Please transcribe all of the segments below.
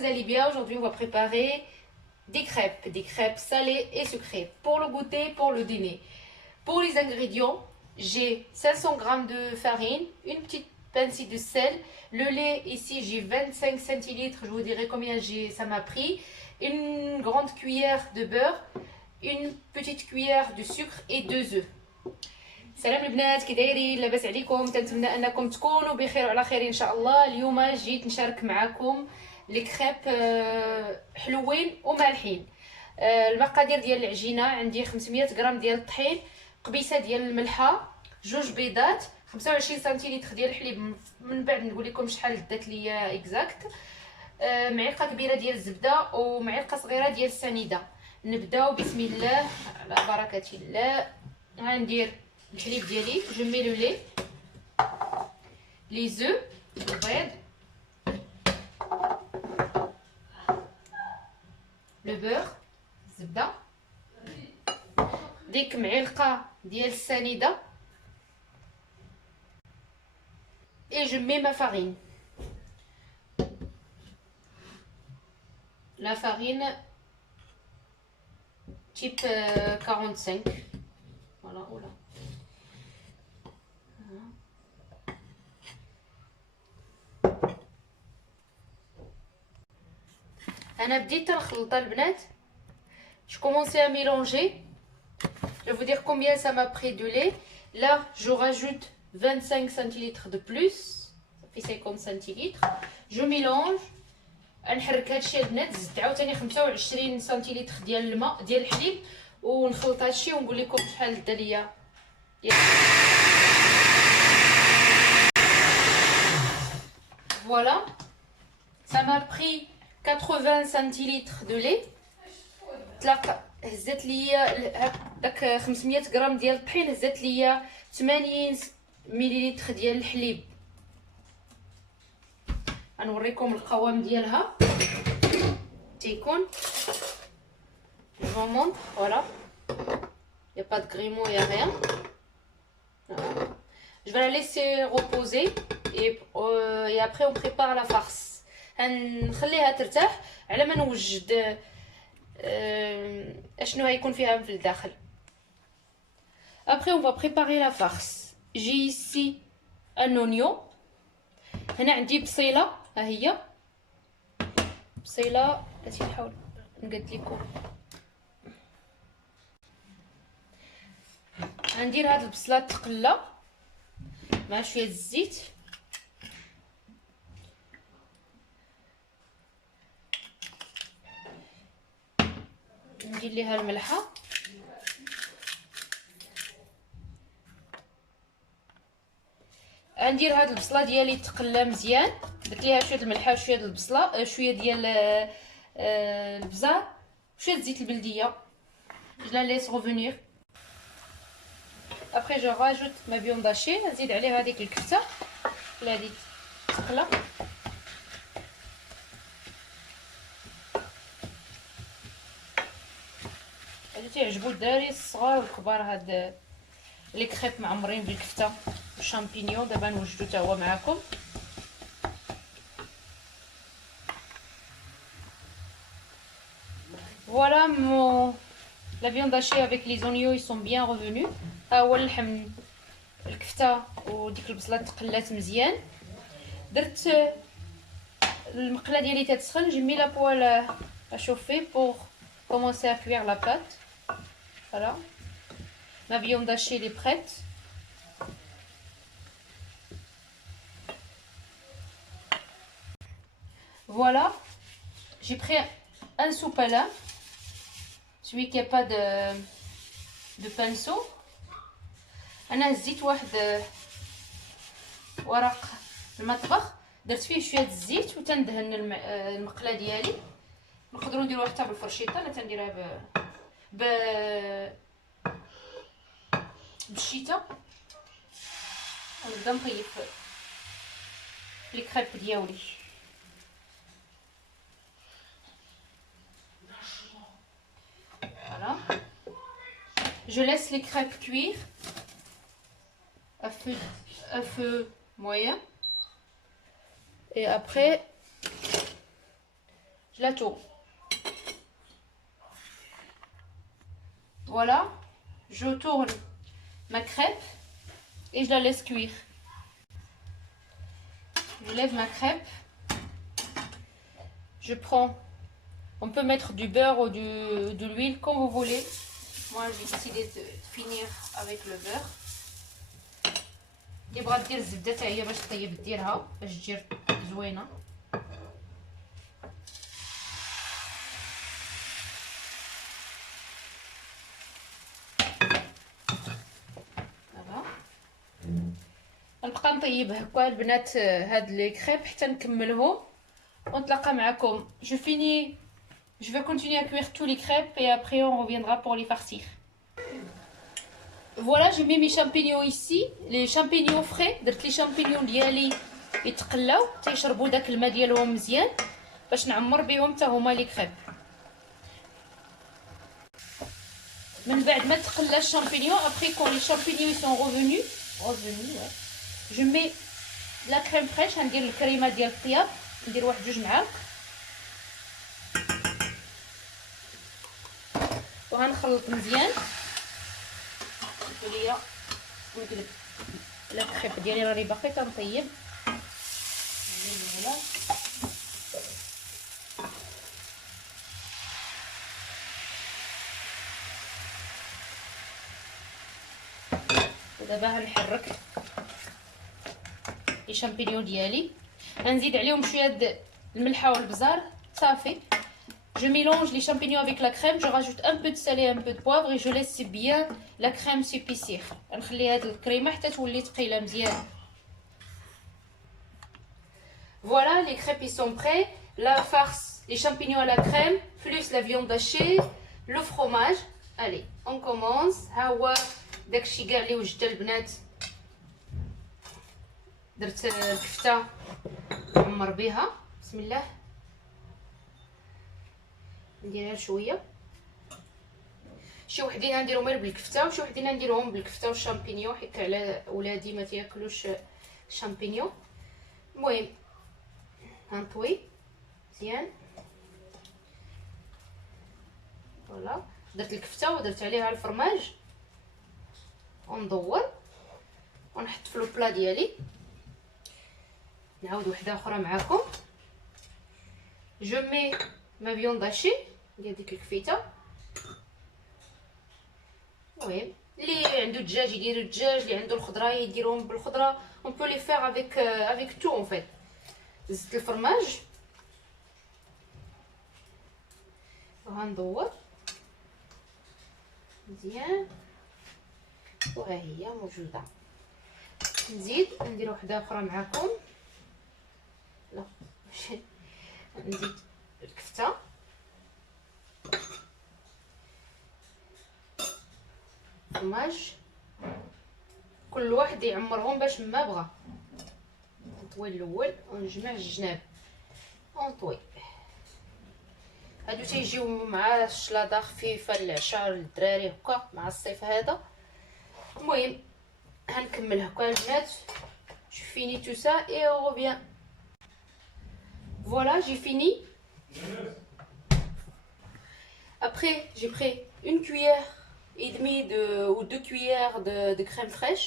vous allez bien. Aujourd'hui, on va préparer des crêpes salées et sucrées pour le goûter, pour le dîner. Pour les ingrédients, j'ai 500 g de farine, une petite pincée de sel, le lait ici j'ai 25 centilitres, je vous dirai combien ça m'a pris, une grande cuillère de beurre, une petite cuillère de sucre et 2 œufs. سلام البنات، كي دايرين؟ لاباس عليكم؟ تنتمنى انكم تكونوا بخير وعلى خير ان شاء الله. اليوم جيت نشارك معكم لي كريب حلوين ومالحين. المقادير ديال العجينه عندي 500 غرام ديال الطحين، قبيصه ديال الملحه، 2 بيضات، 25 سنتيلتر ديال الحليب، من بعد نقول لكم شحال دات ليا اكزاكت، معلقه كبيره ديال الزبده ومعلقه صغيره ديال السنيده. نبداو بسم الله على بركه الله. غندير الحليب ديالي، جو مي لو لي، لي زو، البيض، لو بور، الزبده، ديك معلقه ديال السنيده، et je mets ma farine. La farine type 45. Voilà, voilà. انا بديت الخلطه البنات. Je commençais à mélanger. Je vais vous dire combien ça m'a pris de lait. Là, je rajoute 25 centilitres de plus. Ça fait 50 centilitres. Je mélange. نحرك هادشي البنات. زدت عاوتاني 25 سنتيلتر ديال الماء ديال الحليب ونخلط هادشي ونقول لكم شحال دا ليا. Voilà. Ça m'a pris 80 centilitres de lait. هزت ليا داك 500 غرام ديال الطحين، هزت ليا 80 مليلتر ديال الحليب. غنوريكم القوام ديالها تيكون. Je vous montre, voilà. Il n'y a pas de grumeaux, il n'y a rien. Voilà. Je vais la laisser reposer et après on prépare la farce. نخليها ترتاح على ما نوجد اشنو هيكون فيها في الداخل. Après on va préparer la farce. J'ai ici un oignon. هنا عندي بصيله، ها هي بصيله. بلاتي نحاول نقد لكم. غندير هاد البصله تقله مع شويه الزيت، ندير ليها الملحه، غندير هاد البصله ديالي تقله مزيان، درت ليها شويه الملحه وشويه البصله، شويه ديال البزار، شويه زيت البلديه. Je la laisse revenir. Après je rajoute ma viande hachée. نزيد عليها هذيك الكفته اللي هذه تقله. هادو تيعجبو الدراري الصغار والكبار، هاد لي كريب معمرين بالكفته والشامبينيون. دابا نوجدو حتى هو معاكم. Voilà la viande hachée avec les oignons, ils sont bien revenus. ها هو اللحم، الكفته وديك البصله تقلات مزيان. درت المقله ديالي تتسخن. j'ai mis la poêle à chauffer pour commencer à cuire la pâte. Voilà, ma viande hachée elle est prête. Voilà, j'ai pris un sopalin, celui qui n'a pas de pinceau. انا هزيت واحد ورق المطبخ، درت فيه شويه الزيت وتندهن المقله ديالي. نقدروا نديروها حتى بالفرشيطه، انا تنديرها بالشيته. ونبدا نطيب لي كريب ديالي. Voilà. Je laisse les crêpes cuire à feu moyen. Et après, je la tourne. Voilà, je tourne ma crêpe et je la laisse cuire. Je lève ma crêpe. Je prends, on peut mettre du beurre ou de l'huile comme vous voulez. Moi j'ai décidé de finir avec le beurre. اللي بغات دير الزبده حتى هي باش طيب ديرها باش تجي زوينه. غنبقى نطيب هكا البنات هاد لي كريب حتى نكملهم ونتلاقى معكم. Je vais continuer à cuire tous les crêpes et après on reviendra pour les farcir. Voilà, j'ai mis mes champignons ici, les champignons frais. درت لي champignons ديالي يتقلاو حتى يشربوا داك الماء ديالهم مزيان باش نعمر بهم حتى هما لي كريب. من بعد ما تقلا الشامبينيون après quand les champignons sont revenus ouais. Je mets la crème fraîche. غندير الكريمه ديال الطياب، ندير واحد 2 معالق وغنخلط مزيان. قولوا لي لا الكريب ديالي راني باقي كنطيب. هنا ودابا غنحرك لي شامبينيون ديالي، غنزيد عليهم شويه د الملحه والبزار صافي. Je mélange les champignons avec la crème, je rajoute un peu de sel et un peu de poivre et je laisse bien la crème s'épaissir. غنخلي هاد الكريمه حتى تولي ثقيله مزيان. Voilà, les crêpes ils sont prêts. La farce, les champignons à la crème, plus la viande hachée, le fromage. Allez, on commence. ها هو داكشي كاع اللي وجدت البنات. درت الكفته نعمر بها. بسم الله. نديرها شويه. شي وحدين غنديرهم غير بالكفته وشي وحدين غنديرهم بالكفته والشامبينيون حيت على ولادي ما تياكلوش الشامبينيون. المهم غنطوي مزيان. فوالا درت الكفته ودرت عليها الفرماج وندور ونحط في البلا ديالي. نعاود وحده اخرى معكم. جو مي ما فيوند هاشي ديال ديك الكفيته. المهم اللي عنده دجاج يدير الدجاج، اللي عنده الخضره يديرهم بالخضره. اون بو لي فير افيك تو اون فيت. زدت الفرماج وغندور مزيان وها هي موجوده. نزيد ندير وحده اخرى معكم. لا نزيد الكفته فرماج كل واحد يعمرهم باش ما بغى. نطوي الاول ونجمع الجناب ونطوي. هادو تيجيو مع الشلاضه خفيفه للعشاء للدراري هكا مع الصيف هذا. المهم هنكمل هكا البنات. جو فيني تو سا اي اون ريفيان. Voilà, j'ai fini. Après, j'ai pris une cuillère et demie ou 2 cuillères de crème fraîche.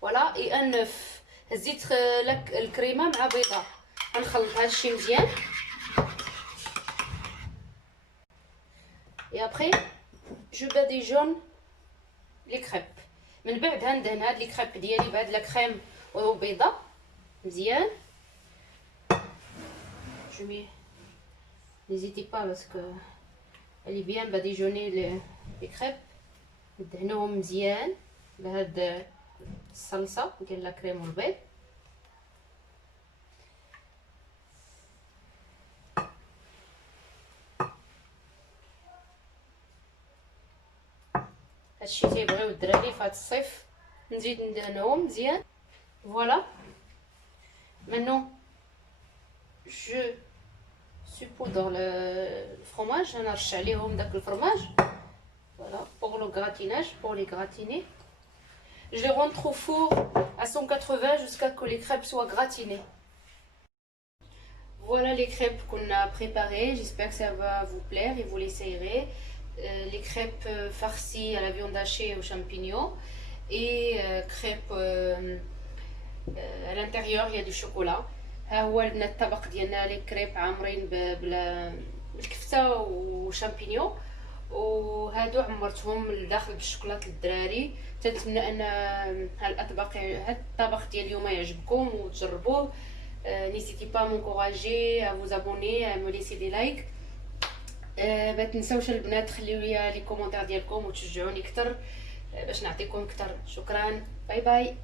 Voilà, et un œuf. زيت الكريمه مع بيضه غنخلط هادشي مزيان. et après je badigeonne les crêpes. من بعد غندهن هاد لي كريب ديالي بهاد لا كريم وبيضه مزيان. Je mets, n'hésitez pas parce que elle est bien badigeonnée les crêpes. ندهنوهم مزيان بهاد الصلصه ديال لا كريم والبيض. هادشي تيبغيو الدراري في هاد الصيف. نزيد ندهنوهم مزيان. فوالا maintenant je saupoudre le fromage. غنرش عليهم داك الفرماج. Voilà, pour le gratinage, pour les gratiner. Je les rentre au four à 180 jusqu'à ce que les crêpes soient gratinées. Voilà les crêpes qu'on a préparées. J'espère que ça va vous plaire et vous l'essayerez. Les crêpes farcies à la viande hachée et aux champignons. Et crêpes à l'intérieur il y a du chocolat. ها هو البنات الطبق ديالنا لي كريب عامرين بالكفته وشامبينيون، وهادو عمرتهم لداخل بالشوكولاط للدراري. تنتمنى ان هاد الطبق ديال اليوم يعجبكم وتجربوه. N'hésitez pas à m'encourager, à vous abonner, à me laisser des likes. ما تنساوش البنات تخليو لي لي كومونتير ديالكم وتشجعوني اكثر باش نعطيكم اكثر. شكرا، باي باي.